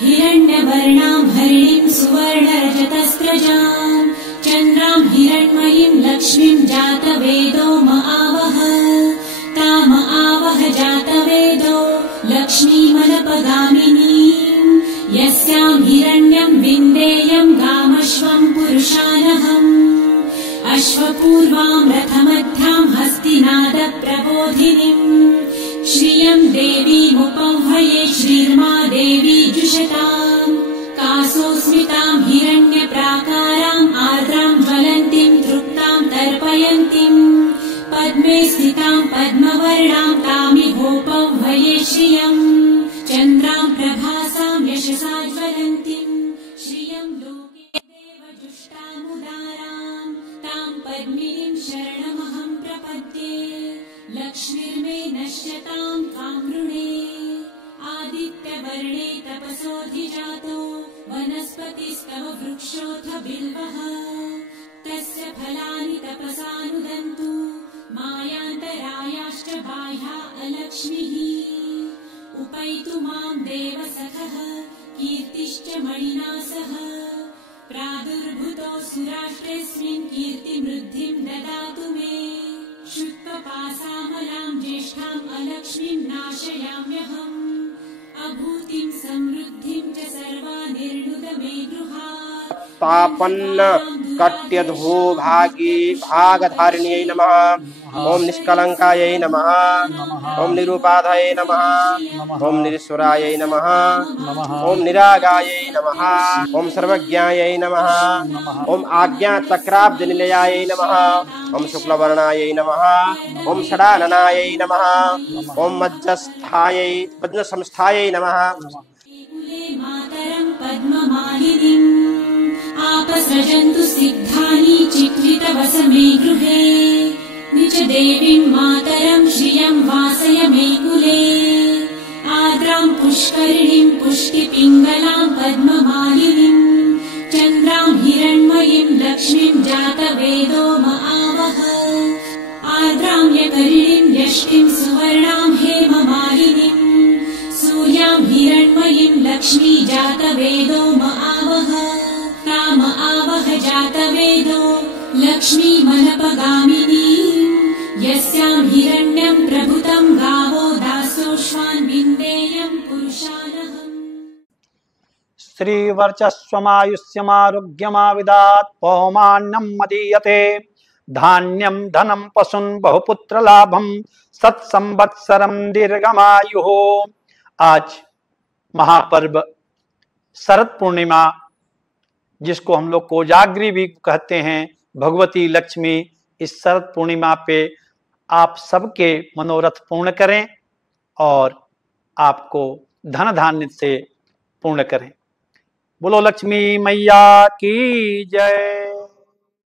हिरण्यवर्णां हरिणीं सुवर्णरजतस्रजां चन्द्रां हिरण्मयीं लक्ष्मीं जातवेदो महावह ताम आवह जातवेदो लक्ष्मीमनपगामिनीं यस्यां हिरण्यं विन्देयं गामश्वं पुरुषानहम् अश्वपूर्वां रथमध्यां हस्तिनादप्रबोधिनीम् श्रियं देवीमुपह्वये श्रीर्मा देवी जुषताम् कासोस्मितां हिरण्यप्राकाराम् आर्द्रां ज्वलन्तीं तृप्तां तर्पयन्तीं पद्मे स्थितां पद्मवर्णां तामिहोपह्वये श्रियं चन्द्रां प्रभासां यशसा ज्वलन्तीं श्रियं लोके देवजुष्टामुदारां तां पद्मिनीं शरणमहं प्रपद्ये लक्ष्मीर्मे नश्यतां त्वां वृणे आदित्यवर्णे तपसोऽधिजातो वनस्पतिस्तव वृक्षोऽथ बिल्वः तस्य फलानि तपसानुदन्तु मायान्तरायाश्च बाह्या अलक्ष्मीः उपैतु मां देवसखः कीर्तिश्च मणिना सह प्रादुर्भूतोऽसुराष्ट्रेऽस्मिन् कीर्तिमृद्धिं ददातु मे शुक्लपासामलां ज्येष्ठाम् अलक्ष्मीं नाशयाम्यहम् अभूतिं समृद्धिं च सर्वानिर्णुद मे गृहात् तापन्न कट्यधो भागी भागधारिण्यै नमः। ओम निष्कलंकायै नमः। ओम निरुपाधायै नमः। ओम निरीश्वरायै नमः। ओम निरागायै नमः। ओम सर्वज्ञायै नमः। ओम आज्ञाचक्राब्जनिलयायै नमः। ओम शुक्लवर्णायै नमः। ओम षडाननायै नमः। ओम मज्जस्थायै पद्मसंस्थायै नमः। मातरं पद्ममालिनीम् आपसृजन्तु सिद्धानि चित्रितवसमे गृहे निज देवीं मातरं श्रियं वासय मे कुले आर्द्रां पुष्करिणीं पुष्टिपिङ्गलां पद्ममालिनीं चन्द्रां हिरण्मयीं लक्ष्मीं जातवेदो महावह आर्द्रां यकरिणीं यष्टिं सुवर्णां हेममालिनीं सूर्यां हिरण्मयीं लक्ष्मी जातवेदो महावह ताम आवह जातवेदो लक्ष्मीमनपगामिनीं यस्यां हिरण्यं प्रभुतं गावो दासोऽश्वान् विन्देयं पुरुषानहम्। श्रीवर्चस्वमायुष्यमारोग्यमाविदात् पौमान्यं मदीयते धान्यं धनं पशुन् बहुपुत्रलाभं सत्संवत्सरं दीर्घमायुः। आज महापर्व शरद पूर्णिमा, जिसको हम लोग कोजाग्री भी कहते हैं, भगवती लक्ष्मी, इस शरद पूर्णिमा पे आप सबके मनोरथ पूर्ण करें और आपको धन धान्य से पूर्ण करें। बोलो लक्ष्मी मैया की जय।